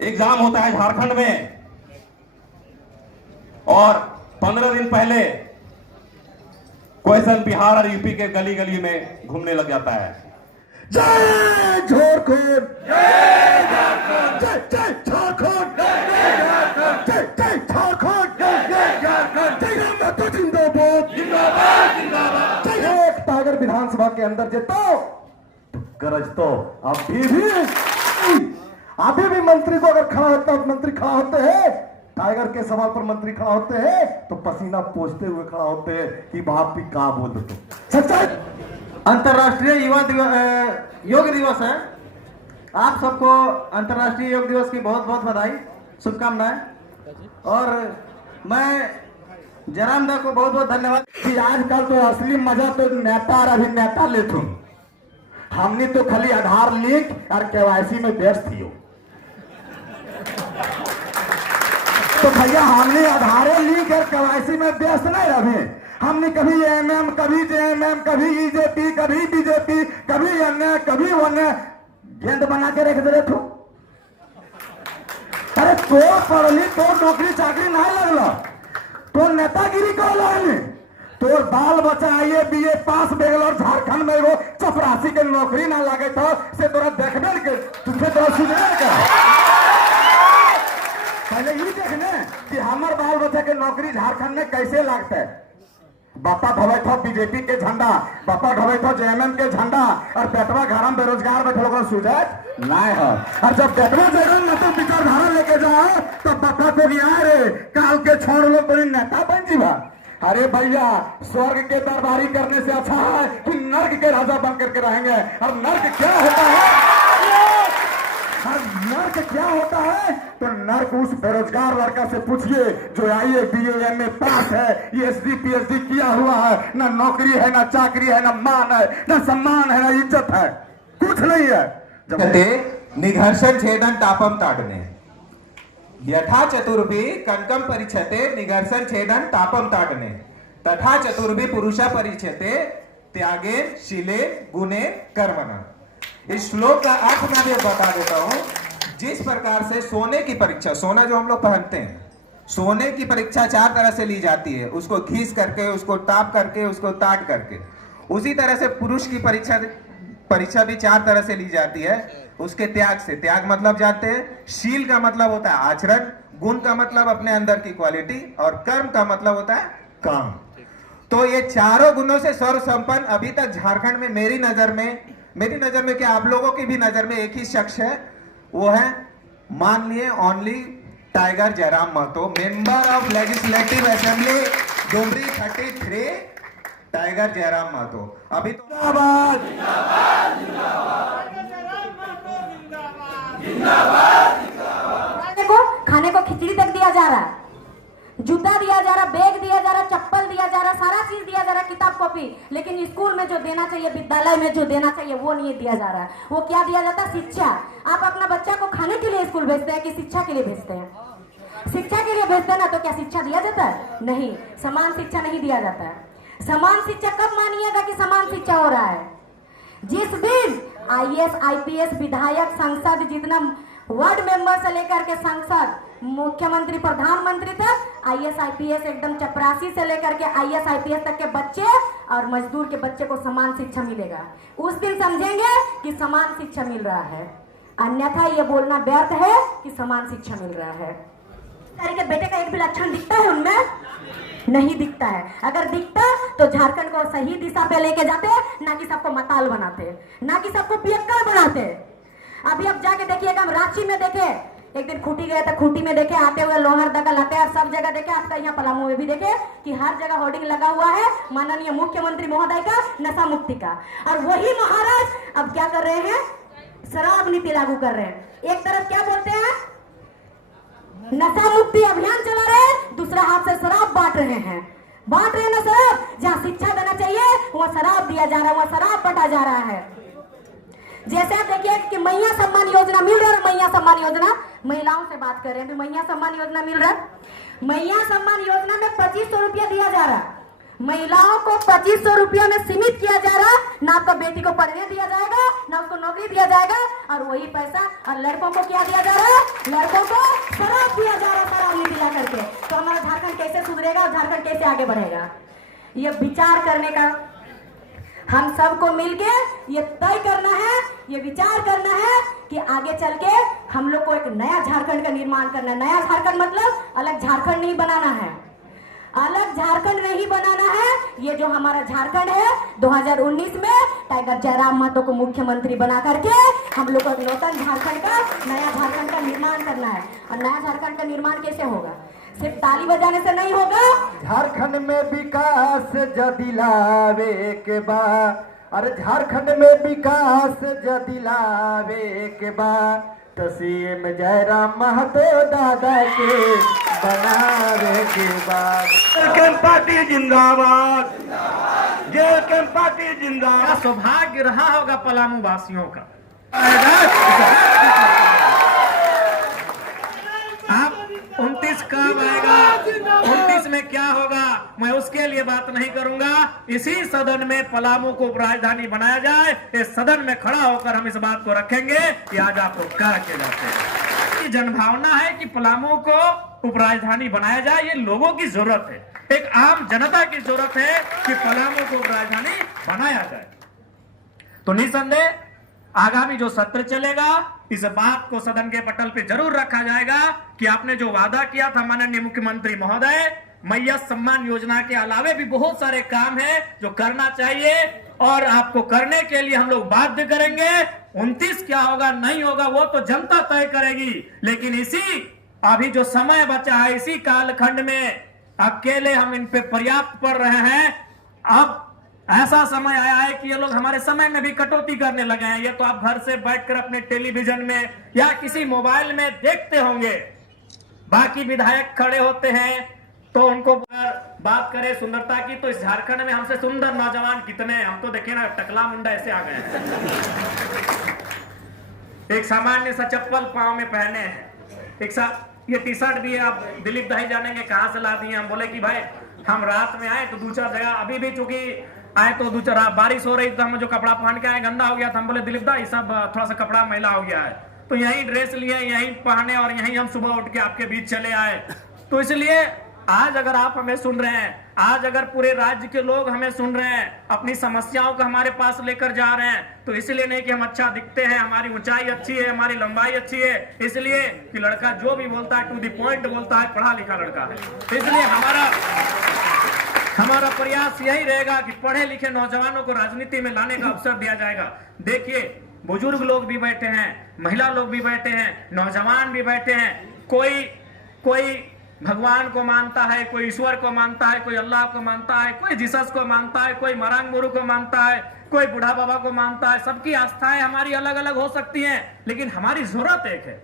Exam होता है झारखंड में और 15 दिन पहले क्वेश्चन बिहार और यूपी के गली गली में घूमने लग जाता है। जय झारखंड, जय झारखंड, जय जय झारखंड, जय झारखंड, जय जय झारखंड, जय झारखंड, जय राम माता जिंदाबाद, जिंदाबाद, जिंदाबाद। एक टाइगर विधानसभा के अंदर जेतो गरज तो अभी भी मंत्री को अगर खड़ा होता मंत्री खड़ा होते हैं, टाइगर के सवाल पर मंत्री खड़ा होते हैं तो पसीना पोंछते हुए खड़ा होते हैं कि बाप भी कहा बोल दो। सच्चाई। अंतर्राष्ट्रीय योग दिवस है। आप सबको अंतर्राष्ट्रीय योग दिवस की बहुत बहुत बधाई, शुभकामनाएं। और मैं जयराम दा को बहुत बहुत धन्यवाद कि आजकल तो असली मजा तो नेता और अभिनेता लेते। हमने तो खाली आधार लिंक और केवाईसी में व्यस्त थी। तो भैया हमने आधार लिंक और केवाईसी में व्यस्त नहीं रहे। हमने कभी एमएम, कभी जेएमएम, कभी बीजेपी, कभी बीजेपी, कभी अन्य, कभी अन्य गेंद बना के रख दे। अरे तो पढ़ली तो नौकरी चाकरी नहीं लगला तो नेतागिरी कर लो। तोर बाल बच्चा आइए बीए पास बेंगलोर झारखंड में वो चपरासी के नौकरी ना लगे तो से तोरा देखने के तुझे तो सुझने का पहले ये देखने कि हमार बाल बच्चा के नौकरी झारखंड में कैसे लगता है। बापा ढोबे था बीजेपी के झंडा, बापा ढोबे था जेएमएम के झंडा और बेटवा घर में बेरोजगार बैठे लोगों सुझत नहीं है। और जब बेटवा जगह न तो विचारधारा लेके जाओ तो बापा को यार काल के छोड़ लो बड़ी नेता बन जीवा। अरे भैया स्वर्ग के दरबारी करने से अच्छा है कि नर्क के राजा बन करके रहेंगे। और नर्क क्या होता है? और नर्क क्या होता है? तो नर्क उस बेरोजगार लड़का से पूछिए जो आईए बीए एमए पास है, एसडी पीएचडी किया हुआ है, ना नौकरी है, ना चाकरी है, ना मान है, ना सम्मान है, ना इज्जत है, कुछ नहीं है। निघर्षण छेदन तापम ताडने यथा चतुर्भि कनकम परिछते निघर्षण छेदन तापम ताडने तथा चतुर्भि पुरुषा परिछते त्यागे शीले गुणे कर्मणा। इस श्लोक का अर्थ मैं भी बता देता हूं। जिस प्रकार से सोने की परीक्षा, सोना जो हम लोग पहनते हैं, सोने की परीक्षा 4 तरह से ली जाती है, उसको घीस करके, उसको ताप करके, उसको ताट करके। उसी तरह से पुरुष की परीक्षा भी 4 तरह से ली जाती है। उसके त्याग से, त्याग मतलब जानते हैं, शील का मतलब होता है आचरण, गुण का मतलब अपने अंदर की क्वालिटी और कर्म का मतलब होता है काम। तो ये चारों गुणों से सर्व संपन्न अभी तक झारखंड में मेरी नजर में क्या आप लोगों की भी नजर में एक ही शख्स है, वो है माननीय only tiger Jairam Mahato, member of legislative assembly Dumri 33, tiger Jairam Mahato. अभी तो जिंदाबाद, खाने को खिचड़ी तक दिया जा रहा है, जूता दिया जा रहा, बैग दिया जा रहा, चप्पल दिया जा रहा, सारा चीज दिया जा रहा, किताब कॉपी। लेकिन स्कूल में जो देना चाहिए, विद्यालय में जो देना चाहिए वो नहीं दिया जा रहा है। वो क्या दिया जाता है? शिक्षा। आप अपना बच्चा को खाने के लिए स्कूल भेजते हैं कि शिक्षा के लिए भेजते हैं? शिक्षा के लिए भेजते हैं ना, तो क्या शिक्षा दिया जाता है? नहीं, समान शिक्षा नहीं दिया जाता है। समान शिक्षा कब मानिएगा कि समान शिक्षा हो रहा है? जिस दिन आईएएस आईपीएस विधायक सांसद जितना वार्ड मेंबर से लेकर के सांसद, मुख्यमंत्री, प्रधानमंत्री तक आईएएस आईपीएस एकदम चपरासी से लेकर के आईएएस आईपीएस तक के बच्चे और मजदूर के बच्चे को समान शिक्षा मिलेगा। उस दिन समझेंगे कि समान शिक्षा मिल रहा है, अन्यथा ये बोलना व्यर्थ है कि समान शिक्षा मिल रहा है। के बेटे का एक भी लक्षण दिखता है उनमें? नहीं दिखता है। अगर दिखता तो झारखंड को सही दिशा पे लेके जाते, ना कि सबको मताल बनाते, ना कि सबको पियक्कड़ बनाते। अभी अब जाके देखिएगा, हम रांची में देखे, एक दिन खूटी गए तो खूटी में देखे आते हुए लोहर दगा लाते हैं, और सब जगह देखे, आपका यहाँ पलामू में भी देखे कि हर जगह होर्डिंग लगा हुआ है माननीय मुख्यमंत्री महोदय का नशा मुक्ति का। और वही महाराज अब क्या कर रहे हैं? शराब नीति लागू कर रहे हैं। एक तरफ क्या बोलते हैं? नशा मुक्ति अभियान चला रहे हैं, दूसरा हाथ से शराब बांट रहे हैं ना शराब। जहाँ शिक्षा देना चाहिए वहाँ शराब दिया जा रहा है, वहाँ शराब बटा जा रहा है। जैसे आप देखिए कि मैया सम्मान योजना मिल रहा है, मैया सम्मान योजना, महिलाओं से बात कर रहे हैं, मैया सम्मान योजना मिल रहा है। मैया सम्मान योजना में 2500 रुपया दिया जा रहा है। महिलाओं को 2500 रुपया में सीमित किया जा रहा, ना आपका बेटी को पढ़ने दिया जाएगा, ना उसको नौकरी दिया जाएगा, और वही पैसा और लड़कों को क्या दिया जा रहा है? लड़कों को शराब दिया जा रहा, शराब नहीं दिला करके। तो हमारा झारखंड कैसे सुधरेगा और झारखंड कैसे आगे बढ़ेगा? ये विचार करने का हम सबको मिलके ये तय करना है, ये विचार करना है कि आगे चल के हम लोग को एक नया झारखंड का निर्माण करना है। नया झारखंड मतलब अलग झारखंड नहीं बनाना है, अलग झारखंड नहीं बनाना है। ये जो हमारा झारखंड है 2019 में टाइगर जयराम महतो को मुख्यमंत्री बना करके हम लोग को नूतन झारखंड का, नया झारखंड का निर्माण करना है। और नया झारखंड का निर्माण कैसे होगा? सिर्फ ताली बजाने से नहीं होगा। झारखंड में विकास जदि लावे के बा, अरे झारखंड में विकास जदि लावे के बा, तो सीएम जयराम महतो दादा के बनावे के बाद। जेएलके पार्टी जिंदाबाद, जेएलके पार्टी जिंदाबाद। सौभाग्य रहा होगा पलामू वासियों का। आप 29 कब आएगा, 29 में क्या होगा, मैं उसके लिए बात नहीं करूंगा। इसी सदन में पलामू को उपराजधानी बनाया जाए, इस सदन में खड़ा होकर हम इस बात को रखेंगे कि आज आपको कह के जाते हैं। जनभावना है कि पलामू को उपराजधानी बनाया जाए, ये लोगों की जरूरत है, एक आम जनता की जरूरत है कि पलामू को उपराजधानी बनाया जाए। तो निसंदेह आगामी जो सत्र चलेगा, इस बात को सदन के पटल पे जरूर रखा जाएगा कि आपने जो वादा किया था माननीय मुख्यमंत्री महोदय, मैया सम्मान योजना के अलावे भी बहुत सारे काम है जो करना चाहिए और आपको करने के लिए हम लोग बाध्य करेंगे। 29 क्या होगा नहीं होगा वो तो जनता तय करेगी, लेकिन इसी अभी जो समय बचा है, इसी कालखंड में अकेले हम इन पे पर्याप्त पड़ रहे हैं। अब ऐसा समय आया है कि ये लोग हमारे समय में भी कटौती करने लगे हैं। ये तो आप घर से बैठकर अपने टेलीविजन में या किसी मोबाइल में देखते होंगे, बाकी विधायक खड़े होते हैं तो उनको बात करें सुंदरता की, तो इस झारखंड में हमसे सुंदर नौजवान कितने हैं। हम तो देखे ना, टकला मुंडा ऐसे आ गए हैं, एक सामान्य सा चप्पल पांव में पहने हैं, एक ये टी शर्ट भी है। आप दिलीप दाई जानेंगे कहां से ला दिए। हम बोले कि भाई हम रात में आए तो 2-4 जगह, अभी भी चूंकि आए तो 2-4 बारिश हो रही तो हम जो कपड़ा पहन के आए गंदा हो गया था। हम बोले दिलीप दाई सब थोड़ा सा कपड़ा मैला हो गया है, तो यही ड्रेस लिए, यही पहने और यही हम सुबह उठ के आपके बीच चले आए। तो इसलिए आज अगर आप हमें सुन रहे हैं, आज अगर पूरे राज्य के लोग हमें सुन रहे हैं, अपनी समस्याओं को हमारे पास लेकर जा रहे हैं, तो इसलिए नहीं कि हम अच्छा दिखते हैं, हमारी ऊंचाई अच्छी है, हमारी लंबाई अच्छी है, इसलिए कि लड़का जो भी बोलता है टू द पॉइंट बोलता है, पढ़ा लिखा लड़का है। इसलिए हमारा प्रयास यही रहेगा कि पढ़े लिखे नौजवानों को राजनीति में लाने का अवसर दिया जाएगा। देखिए बुजुर्ग लोग भी बैठे हैं, महिला लोग भी बैठे हैं, नौजवान भी बैठे हैं। कोई भगवान को मानता है, कोई ईश्वर को मानता है, कोई अल्लाह को मानता है, कोई जीसस को मानता है, कोई मरांग गुरु को मानता है, कोई बुढ़ा बाबा को मानता है। सबकी आस्थाएं हमारी अलग अलग हो सकती हैं, लेकिन हमारी जरूरत एक है।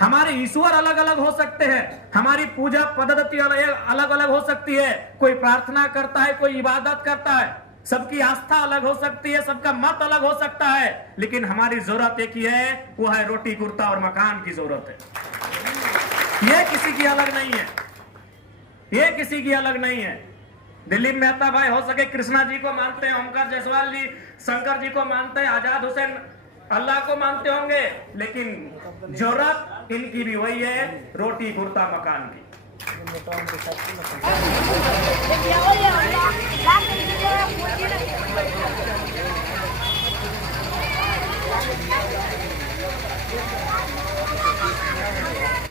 हमारे ईश्वर अलग अलग हो सकते हैं, हमारी पूजा पद्धति अलग अलग हो सकती है। कोई प्रार्थना करता है, कोई इबादत करता है, सबकी आस्था अलग हो सकती है, सबका मत अलग हो सकता है, लेकिन हमारी जरूरत एक ही है, वो है रोटी कुर्ता और मकान की जरूरत है। ये किसी की अलग नहीं है, ये किसी की अलग नहीं है। दिलीप मेहता भाई हो सके कृष्णा जी को मानते हैं, ओमकार जायसवाल जी शंकर जी को मानते हैं, आजाद हुसैन अल्लाह को मानते होंगे, लेकिन जरूरत इनकी भी वही है, रोटी कुर्ता मकान की।